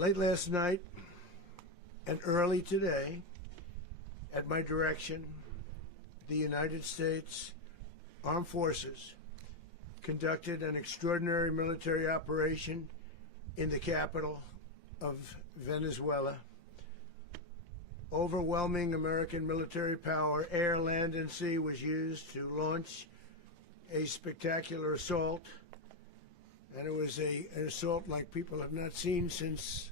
Late last night and early today, at my direction, the United States Armed Forces conducted an extraordinary military operation in the capital of Venezuela. Overwhelming American military power, air, land, and sea, was used to launch a spectacular assault. And it was an assault like people have not seen since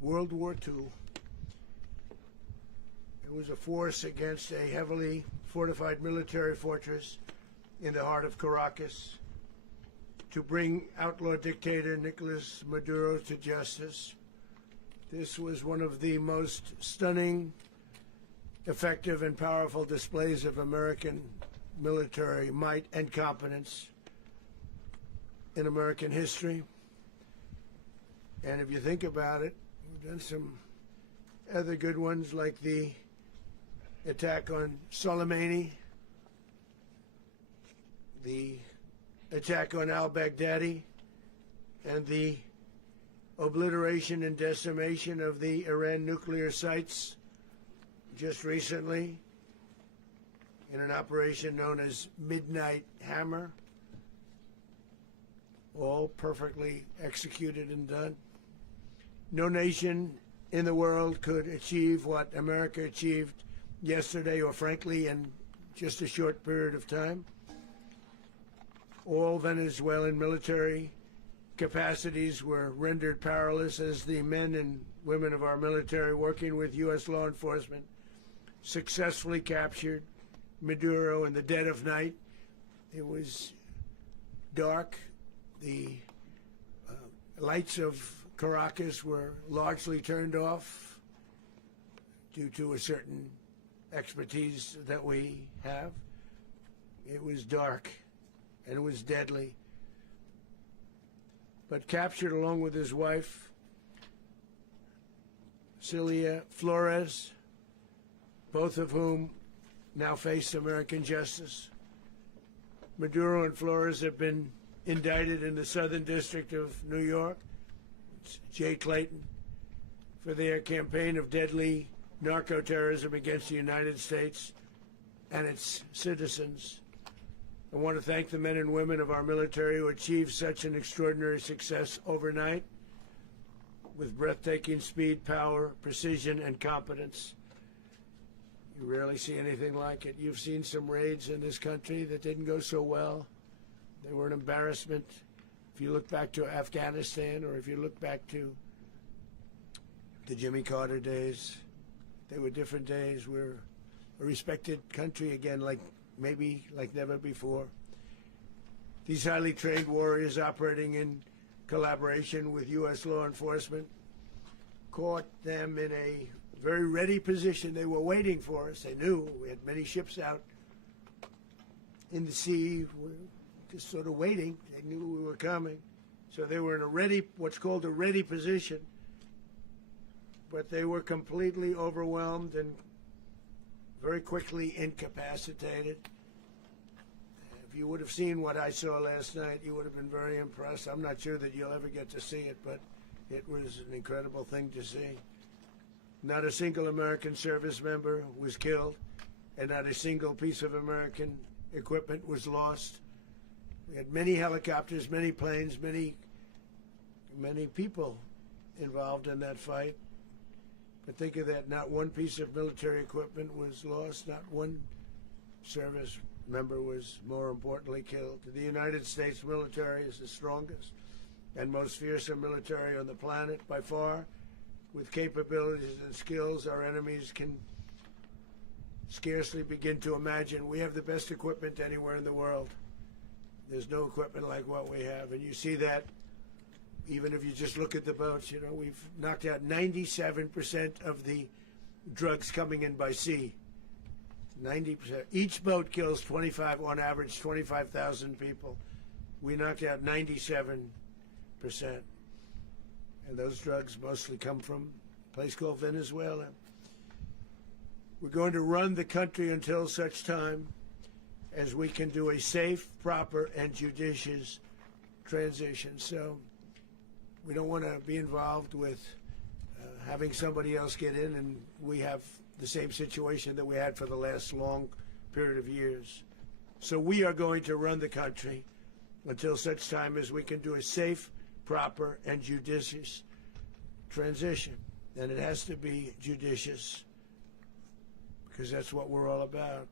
World War II. It was a force against a heavily fortified military fortress in the heart of Caracas to bring outlaw dictator Nicolás Maduro to justice. This was one of the most stunning, effective, and powerful displays of American military might and competence in American history. And if you think about it, we've done some other good ones, like the attack on Soleimani, the attack on al-Baghdadi, and the obliteration and decimation of the Iran nuclear sites just recently in an operation known as Midnight Hammer. All perfectly executed and done. No nation in the world could achieve what America achieved yesterday, or frankly in just a short period of time. All Venezuelan military capacities were rendered powerless as the men and women of our military, working with U.S. law enforcement, successfully captured Maduro in the dead of night. It was dark. The lights of Caracas were largely turned off due to a certain expertise that we have. It was dark and it was deadly. But captured along with his wife, Celia Flores, both of whom now face American justice. Maduro and Flores have been indicted in the Southern District of New York, it's Jay Clayton, for their campaign of deadly narco-terrorism against the United States and its citizens. I want to thank the men and women of our military who achieved such an extraordinary success overnight with breathtaking speed, power, precision, and competence. You rarely see anything like it. You've seen some raids in this country that didn't go so well. They were an embarrassment. If you look back to Afghanistan, or if you look back to the Jimmy Carter days, they were different days. We're a respected country again, like never before. These highly trained warriors, operating in collaboration with U.S. law enforcement, caught them in a very ready position. They were waiting for us. They knew we had many ships out in the sea, just sort of waiting. They knew we were coming. So they were in a ready, what's called a ready position. But they were completely overwhelmed and very quickly incapacitated. If you would have seen what I saw last night, you would have been very impressed. I'm not sure that you'll ever get to see it, but it was an incredible thing to see. Not a single American service member was killed, and not a single piece of American equipment was lost. We had many helicopters, many planes, many people involved in that fight. But think of that, not one piece of military equipment was lost, not one service member was, more importantly, killed. The United States military is the strongest and most fearsome military on the planet by far, with capabilities and skills our enemies can scarcely begin to imagine. We have the best equipment anywhere in the world. There's no equipment like what we have, and you see that even if you just look at the boats. You know, we've knocked out 97% of the drugs coming in by sea. 90%. Each boat kills on average 25,000 people. We knocked out 97%. And those drugs mostly come from a place called Venezuela. We're going to run the country until such time as we can do a safe, proper, and judicious transition. So We don't want to be involved with having somebody else get in, and we have the same situation that we had for the last long period of years. So we are going to run the country until such time as we can do a safe, proper, and judicious transition. And it has to be judicious, because that's what we're all about.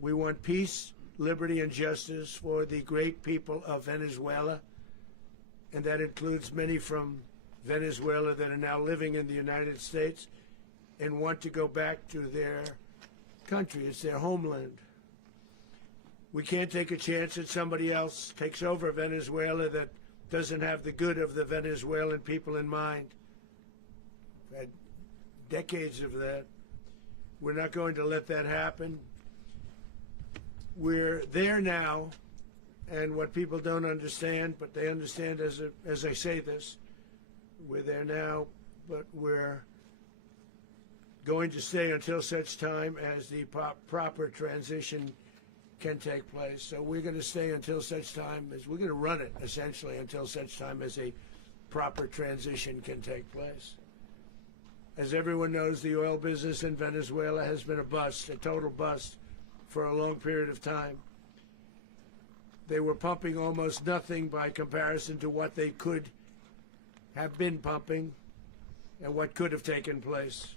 We want peace, liberty, and justice for the great people of Venezuela, and that includes many from Venezuela that are now living in the United States and want to go back to their country. It's their homeland. We can't take a chance that somebody else takes over Venezuela that doesn't have the good of the Venezuelan people in mind. We've had decades of that. We're not going to let that happen. We're there now, and what people don't understand, but they understand as I say this, we're there now, but we're going to stay until such time as the proper transition can take place. So we're going to stay until such time as we're going to run it, essentially, until such time as a proper transition can take place. As everyone knows, the oil business in Venezuela has been a bust, a total bust, for a long period of time. They were pumping almost nothing by comparison to what they could have been pumping and what could have taken place.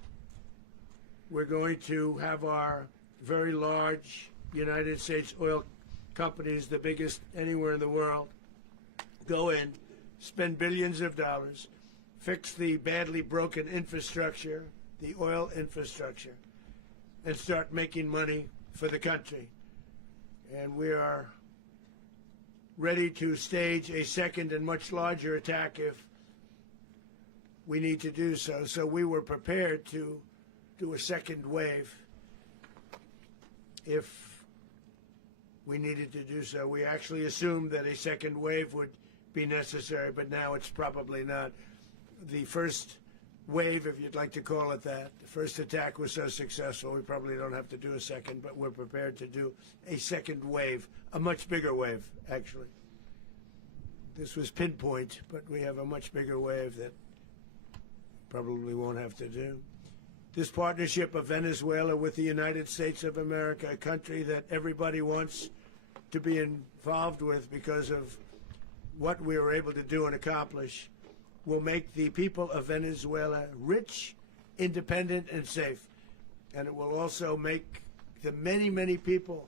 We're going to have our very large United States oil companies, the biggest anywhere in the world, go in, spend billions of dollars, fix the badly broken infrastructure, the oil infrastructure, and start making money for the country. And we are ready to stage a second and much larger attack if we need to do so. So we were prepared to do a second wave if we needed to do so. We actually assumed that a second wave would be necessary, but now it's probably not. The first wave, if you'd like to call it that, the first attack was so successful, we probably don't have to do a second, but we're prepared to do a second wave, a much bigger wave, actually. This was pinpoint, but we have a much bigger wave that probably won't have to do. This partnership of Venezuela with the United States of America, a country that everybody wants to be involved with because of what we were able to do and accomplish, will make the people of Venezuela rich, independent, and safe. And it will also make the many, many people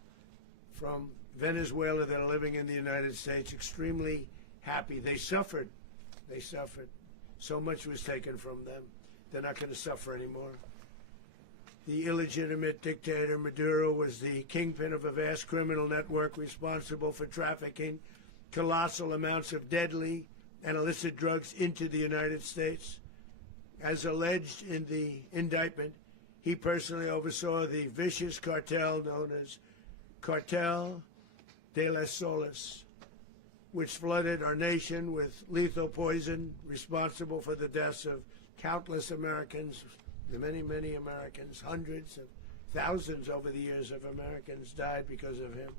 from Venezuela that are living in the United States extremely happy. They suffered. They suffered. So much was taken from them. They're not going to suffer anymore. The illegitimate dictator Maduro was the kingpin of a vast criminal network responsible for trafficking colossal amounts of deadly and illicit drugs into the United States. As alleged in the indictment, he personally oversaw the vicious cartel known as Cartel de las Solas, which flooded our nation with lethal poison, responsible for the deaths of countless Americans, many, many Americans. Hundreds of thousands over the years of Americans died because of him.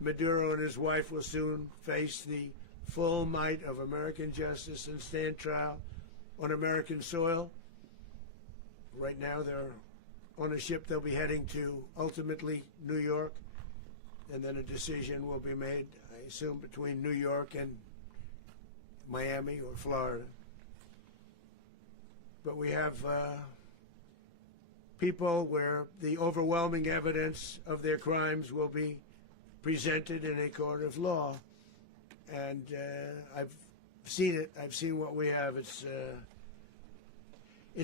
Maduro and his wife will soon face the full might of American justice and stand trial on American soil. Right now they're on a ship. They'll be heading to, ultimately, New York, and then a decision will be made, I assume, between New York and Miami or Florida. But we have people where the overwhelming evidence of their crimes will be presented in a court of law. And I've seen it. I've seen what we have. It's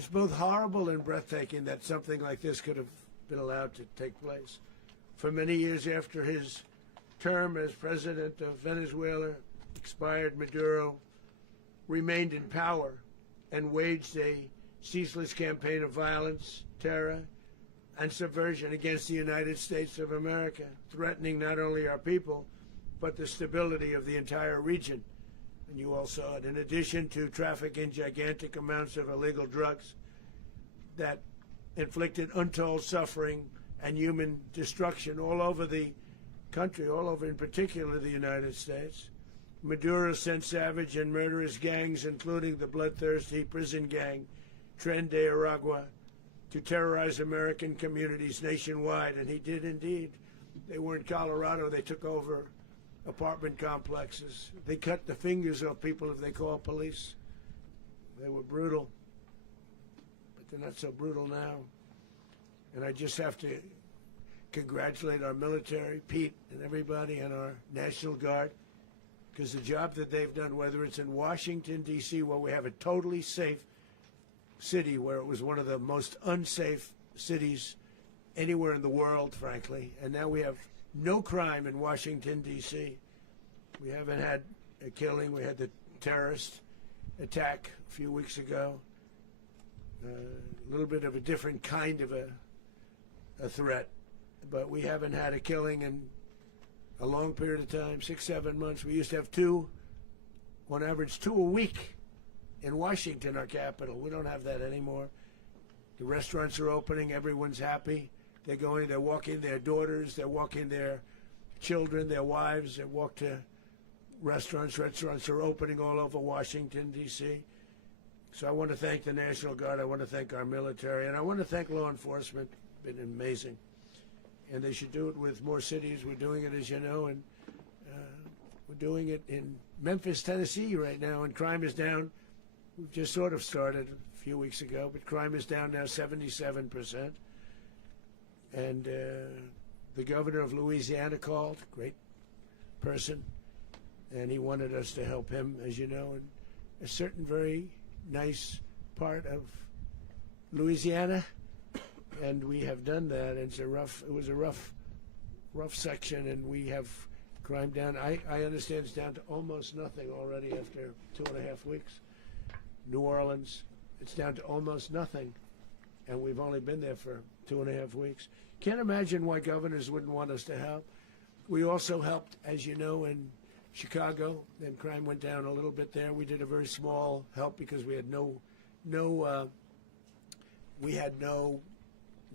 both horrible and breathtaking that something like this could have been allowed to take place. For many years after his term as president of Venezuela expired, Maduro remained in power and waged a ceaseless campaign of violence, terror, and subversion against the United States of America, threatening not only our people, but the stability of the entire region. And you all saw it. In addition to trafficking gigantic amounts of illegal drugs that inflicted untold suffering and human destruction all over the country, all over in particular the United States, Maduro sent savage and murderous gangs, including the bloodthirsty prison gang, Tren de Aragua, to terrorize American communities nationwide, and he did indeed. They were in Colorado. They took over apartment complexes. They cut the fingers off people if they call police. They were brutal, but they're not so brutal now. And I just have to congratulate our military, Pete and everybody, and our National Guard, because the job that they've done, whether it's in Washington, D.C., where we have a totally safe city, where it was one of the most unsafe cities anywhere in the world, frankly, and now we have no crime in Washington, D.C. We haven't had a killing. We had the terrorist attack a few weeks ago. A little bit of a different kind of a threat, but we haven't had a killing in a long period of time, 6-7 months. We used to have two, on average, 2 a week in Washington, our capital. We don't have that anymore. The restaurants are opening. Everyone's happy. They're going, they're walking their daughters, they're walking their children, their wives. They walk to restaurants. Restaurants are opening all over Washington, D.C. So I want to thank the National Guard. I want to thank our military. And I want to thank law enforcement. It's been amazing. And they should do it with more cities. We're doing it, as you know, and we're doing it in Memphis, Tennessee right now, and crime is down. We've just sort of started a few weeks ago, but crime is down now 77%. And the governor of Louisiana called, great person, and he wanted us to help him, as you know, in a certain very nice part of Louisiana. And we have done that. It was a rough section, and we have crime down. I understand it's down to almost nothing already after 2.5 weeks. New Orleans, it's down to almost nothing, and we've only been there for 2.5 weeks. Can't imagine why governors wouldn't want us to help. We also helped, as you know, in Chicago, and crime went down a little bit there. We did a very small help because we had no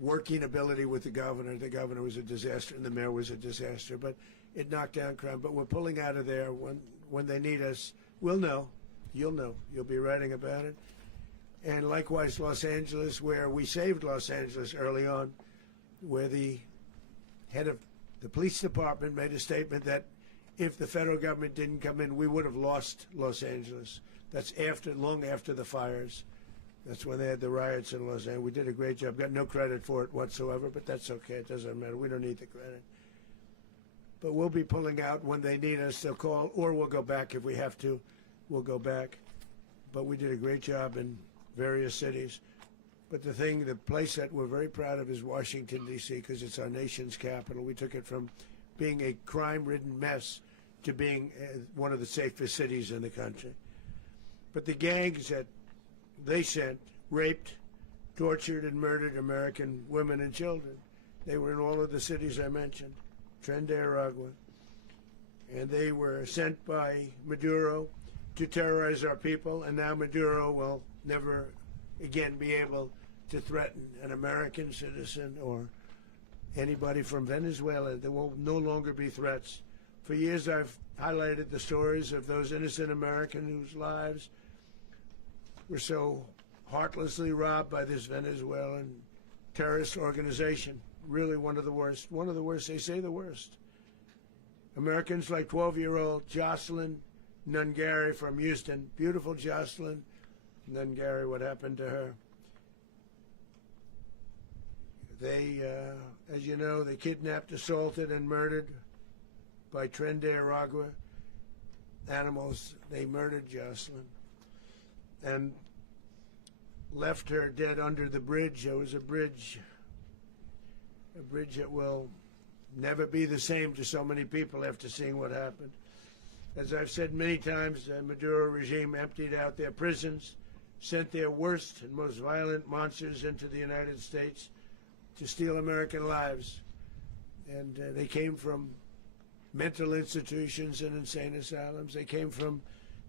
working ability with the governor. The governor was a disaster, and the mayor was a disaster, but it knocked down crime. But we're pulling out of there. When they need us, we'll know. You'll know. You'll be writing about it. And likewise, Los Angeles, where we saved Los Angeles early on, where the head of the police department made a statement that if the federal government didn't come in, we would have lost Los Angeles. That's long after the fires. That's when they had the riots in Los Angeles. We did a great job. Got no credit for it whatsoever, but that's okay. It doesn't matter. We don't need the credit. But we'll be pulling out when they need us. They'll call, or we'll go back if we have to. We'll go back. But we did a great job in various cities. But the place that we're very proud of is Washington, D.C., because it's our nation's capital. We took it from being a crime-ridden mess to being one of the safest cities in the country. But the gangs that they sent raped, tortured, and murdered American women and children. They were in all of the cities I mentioned, Tren de Aragua. And they were sent by Maduro to terrorize our people, and now Maduro will never again be able to threaten an American citizen or anybody from Venezuela. There will no longer be threats. For years I've highlighted the stories of those innocent Americans whose lives were so heartlessly robbed by this Venezuelan terrorist organization. Really one of the worst. One of the worst, they say the worst. Americans like 12-year-old Jocelyn Nungary from Houston. Beautiful Jocelyn Nungary, what happened to her? They, as you know, they kidnapped, assaulted, and murdered by Tren de Aragua animals. They murdered Jocelyn and left her dead under the bridge. There was a bridge that will never be the same to so many people after seeing what happened. As I've said many times, the Maduro regime emptied out their prisons, sent their worst and most violent monsters into the United States to steal American lives. And they came from mental institutions and insane asylums. They came from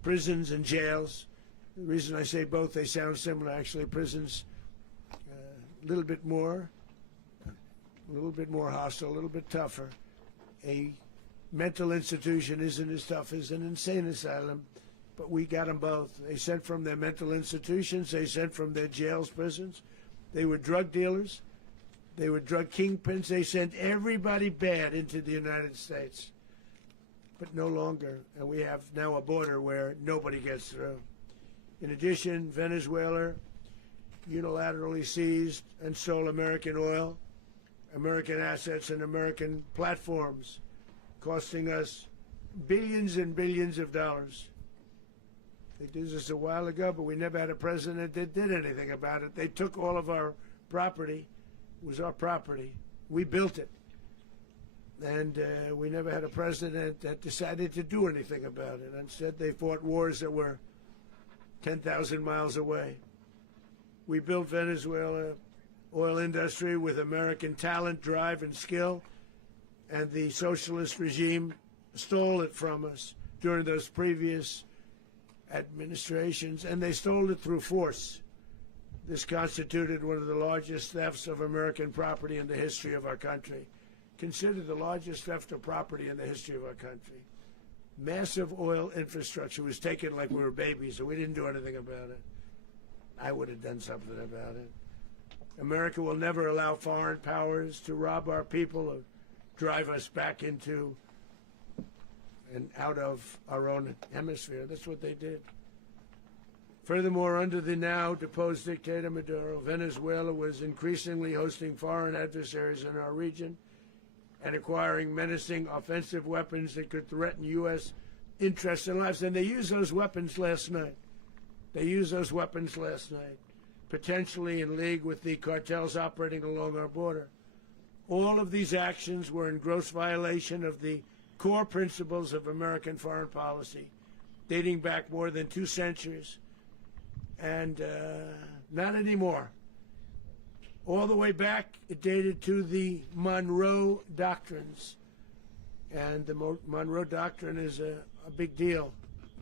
prisons and jails. The reason I say both, they sound similar. Actually, prisons a little bit more hostile, a little bit tougher. A mental institution isn't as tough as an insane asylum, but we got them both. They sent from their mental institutions. They sent from their jails, prisons. They were drug dealers. They were drug kingpins. They sent everybody bad into the United States, but no longer. And we have now a border where nobody gets through. In addition, Venezuela unilaterally seized and stole American oil, American assets, and American platforms, costing us billions and billions of dollars. They did this a while ago, but we never had a president that did anything about it. They took all of our property. It was our property. We built it. And we never had a president that decided to do anything about it. Instead, they fought wars that were 10,000 miles away. We built Venezuela oil industry with American talent, drive, and skill, and the socialist regime stole it from us during those previous administrations, and they stole it through force. This constituted one of the largest thefts of American property in the history of our country. Considered the largest theft of property in the history of our country. Massive oil infrastructure was taken like we were babies, and we didn't do anything about it. I would have done something about it. America will never allow foreign powers to rob our people or drive us back into and out of our own hemisphere. That's what they did. Furthermore, under the now deposed dictator Maduro, Venezuela was increasingly hosting foreign adversaries in our region and acquiring menacing offensive weapons that could threaten U.S. interests and lives. And they used those weapons last night. Potentially in league with the cartels operating along our border. All of these actions were in gross violation of the core principles of American foreign policy, dating back more than 2 centuries. And not anymore. All the way back, it dated to the Monroe Doctrines. And the Monroe Doctrine is a big deal.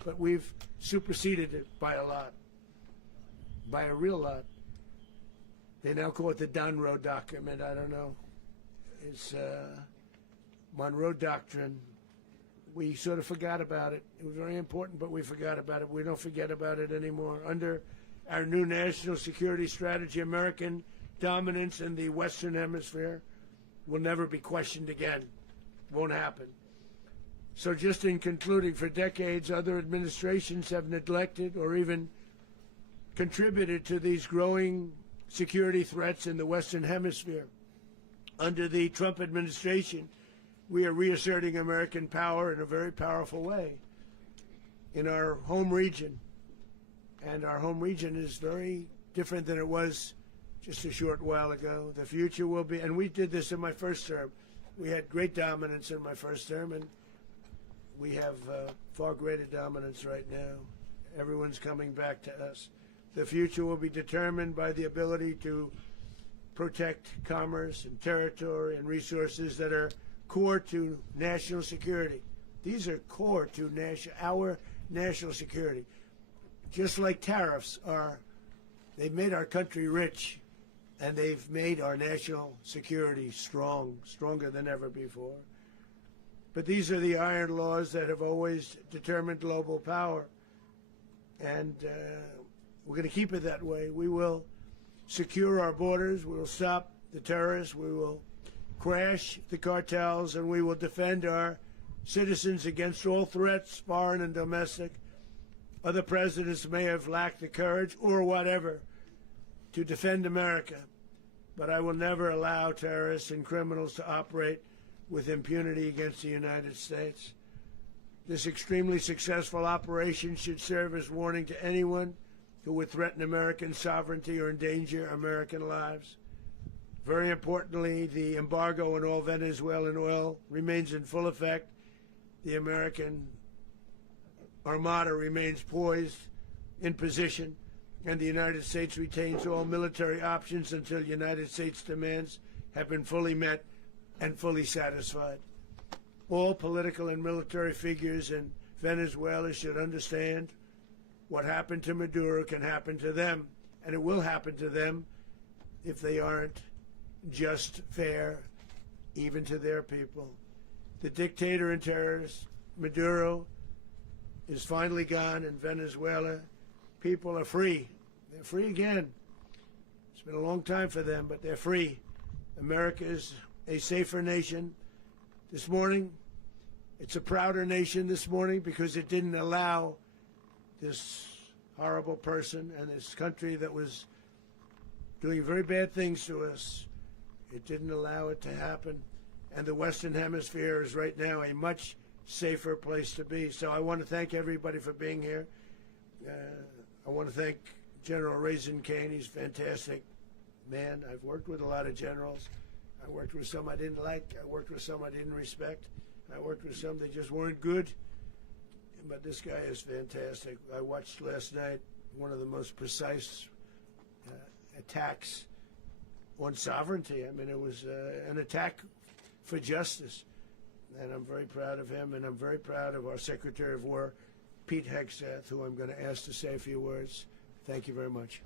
But we've superseded it by a lot, by a real lot. They now call it the Monroe Document. I don't know. It's Monroe Doctrine. We sort of forgot about it. It was very important, but we forgot about it. We don't forget about it anymore. Under our new national security strategy, American dominance in the Western Hemisphere will never be questioned again. Won't happen. So just in concluding, for decades, other administrations have neglected or even contributed to these growing security threats in the Western Hemisphere. Under the Trump administration, we are reasserting American power in a very powerful way in our home region. And our home region is very different than it was just a short while ago. The future will be, and we did this in my first term. We had great dominance in my first term, and we have far greater dominance right now. Everyone's coming back to us. The future will be determined by the ability to protect commerce and territory and resources that are core to national security. These are core to our national security. Just like tariffs are, they've made our country rich, and they've made our national security stronger than ever before. But these are the iron laws that have always determined global power. And we're going to keep it that way. We will secure our borders. We will stop the terrorists. We will crash the cartels. And we will defend our citizens against all threats, foreign and domestic. Other presidents may have lacked the courage or whatever to defend America. But I will never allow terrorists and criminals to operate with impunity against the United States. This extremely successful operation should serve as warning to anyone who would threaten American sovereignty or endanger American lives. Very importantly, the embargo on all Venezuelan oil remains in full effect. The American Armada remains poised in position, and the United States retains all military options until United States demands have been fully met and fully satisfied. All political and military figures in Venezuela should understand what happened to Maduro can happen to them, and it will happen to them if they aren't just fair, even to their people. The dictator and terrorist, Maduro, is finally gone in Venezuela. People are free. They're free again. It's been a long time for them, but they're free. America is a safer nation. This morning, it's a prouder nation this morning because it didn't allow this horrible person and this country that was doing very bad things to us. It didn't allow it to happen. And the Western Hemisphere is right now a much safer place to be. So I want to thank everybody for being here. I want to thank General Raisin Kane. He's a fantastic man. I've worked with a lot of generals. I worked with some I didn't like. I worked with some I didn't respect. I worked with some that just weren't good. But this guy is fantastic. I watched last night one of the most precise attacks on sovereignty. I mean, it was an attack for justice. And I'm very proud of him, and I'm very proud of our Secretary of War, Pete Hegseth, who I'm going to ask to say a few words. Thank you very much.